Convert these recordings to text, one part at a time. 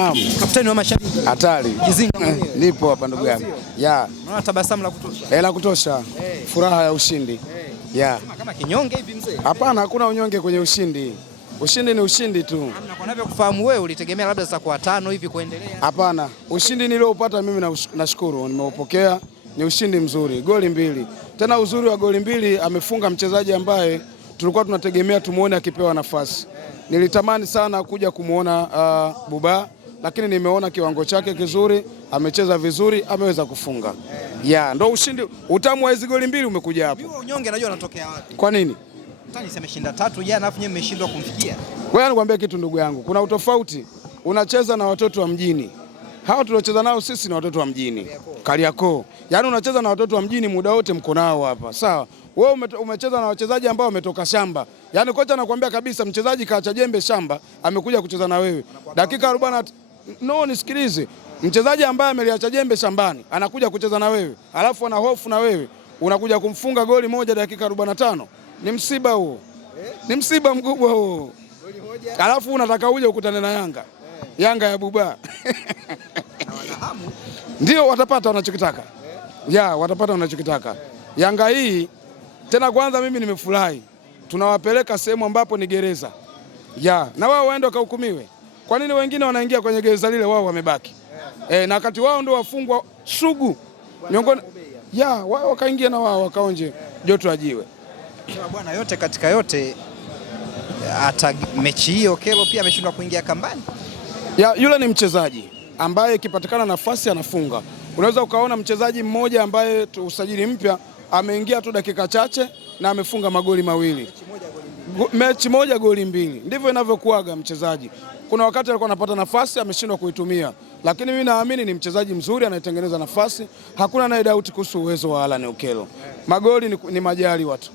Naam. Kapteni wa mashabiki. Hatari. Kizinga mwenyewe. Nipo hapa ndugu yangu. Ya. Unaona tabasamu la kutosha. La kutosha. Furaha ya ushindi. Ya. Kama kinyonge hivi mzee. Hapana, hakuna unyonge kwenye ushindi. Ushindi ni ushindi tu. Hamna, kwa ninavyokufahamu wewe ulitegemea labda za kwa 5 hivi kuendelea. Hapana. Ushindi niliopata mimi nashukuru, nimeupokea. Ni ushindi mzuri. Goli 2. Tena uzuri wa goli 2 amefunga mchezaji ambaye tulikuwa tunategemea tumuone akipewa nafasi. Nilitamani sana kuja kumuona Buba, lakini nimeona kiwango chake kizuri, amecheza vizuri, ameweza kufunga. Ndo ushindi, utamu wa hizo goli 2 umekuja hapo. Hiyo unyonge najua unatokea wapi? Kwa nini? Tani ameshinda 3 jana afu nyewe mmeshindwa kumfikia. Wewe nikwambia kitu ndugu yangu, kuna utofauti. Unacheza na watoto wa mjini. Hawa tuliocheza nao sisi ni watoto wa mjini. Kariakoo. Yaani unacheza na watoto wa mjini muda wote mko nao hapa. Sawa. Wewe umecheza na wachezaji ambao wametoka shamba. Yaani kocha anakuambia kabisa mchezaji kaacha jembe shamba amekuja kucheza na wewe. Dakika 40 nisikilize. Mchezaji ambaye ameliacha jembe shambani anakuja kucheza na wewe. Alafu ana hofu na wewe. Unakuja kumfunga goli moja dakika 45. Ni msiba huo. Ni msiba mkubwa huo. Goli moja. Alafu unataka uje ukutane na Yanga. Yanga ya Buba. Na wanahamu. Ndio watapata wanachokitaka. Watapata wanachokitaka. Yanga hii tena kwanza mimi nimefurahi. Tunawapeleka sehemu ambapo ni gereza. Na wao waende wakahukumiwe. Kwa nini wengine wanaingia kwenye gereza lile wao wamebaki? Na wakati wao ndio wafungwa sugu. Miongoni wao wakaingia na wao wakaonje joto ajiwe. Bwana, yote katika yote hata mechi hiyo Kelo pia ameshindwa kuingia kambani. Yule ni mchezaji ambaye ikipatikana nafasi anafunga. Unaweza ukaona mchezaji mmoja ambaye usajili mpya ameingia tu dakika chache na amefunga magoli 2. Mechi moja goli 2. Ndivyo inavyokuaga mchezaji. Kuna wakati alikuwa anapata nafasi ameshindwa kuitumia. Lakini mimi naamini ni mchezaji mzuri anayetengeneza nafasi. Hakuna anaye doubt kuhusu uwezo wa Alan Okello. Magoli ni majali watu.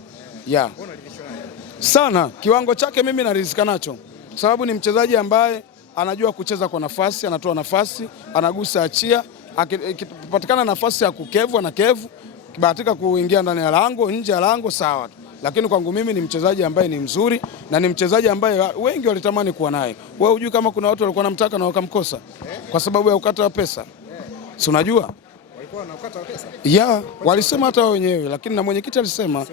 Sana kiwango chake mimi naridhika nacho. Sababu ni mchezaji ambaye anajua kucheza kwa nafasi, anatoa nafasi, anagusa achia, akipatikana nafasi ya kukevu na kevu, kibahatika kuingia ndani ya lango, nje ya lango sawa. Lakini kwangu mimi ni mchezaji ambaye ni mzuri na ni mchezaji ambaye wengi walitamani kuwa naye. Wewe hujui kama kuna watu walikuwa wanamtaka na wakamkosa kwa sababu ya ukata wa pesa. Si unajua? Walikuwa na ukata wa pesa? Walisema hata wao wenyewe, lakini na mwenyekiti alisema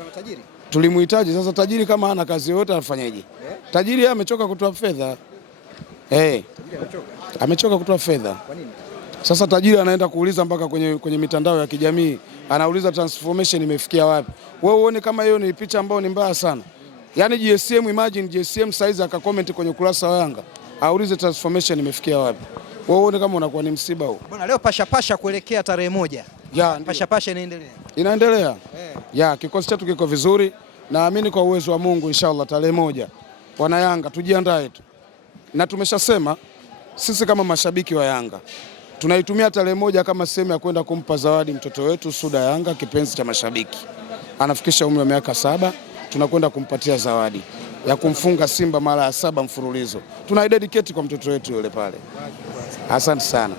tulimuhitaji. Sasa tajiri kama hana kazi yoyote afanyaje? Tajiri yeye amechoka kutoa fedha. Amechoka kutoa fedha. Kwa nini? Sasa tajiri anaenda kuuliza mpaka kwenye mitandao ya kijamii, anauliza transformation imefikia wapi. Wewe uone kama hiyo ni picha ambayo ni mbaya sana. Yaani GSM, imagine GSM size akacomment kwenye kurasa wa Yanga, aulize transformation imefikia wapi. Wewe uone kama unakuwa ni msiba huo. Bwana, leo pasha kuelekea tarehe 1. Pasha inaendelea. Inaendelea. Kikosi chetu kiko vizuri. Naamini kwa uwezo wa Mungu inshallah tarehe 1. Wana Yanga tujiandae tu. Na tumeshasema sisi kama mashabiki wa Yanga tunaitumia tarehe 1 kama sehemu ya kwenda kumpa zawadi mtoto wetu Suda Yanga, kipenzi cha mashabiki. Anafikisha umri wa miaka 7, tunakwenda kumpatia zawadi ya kumfunga Simba mara ya 7 mfululizo. Tunaidedicate kwa mtoto wetu yule pale. Asante sana.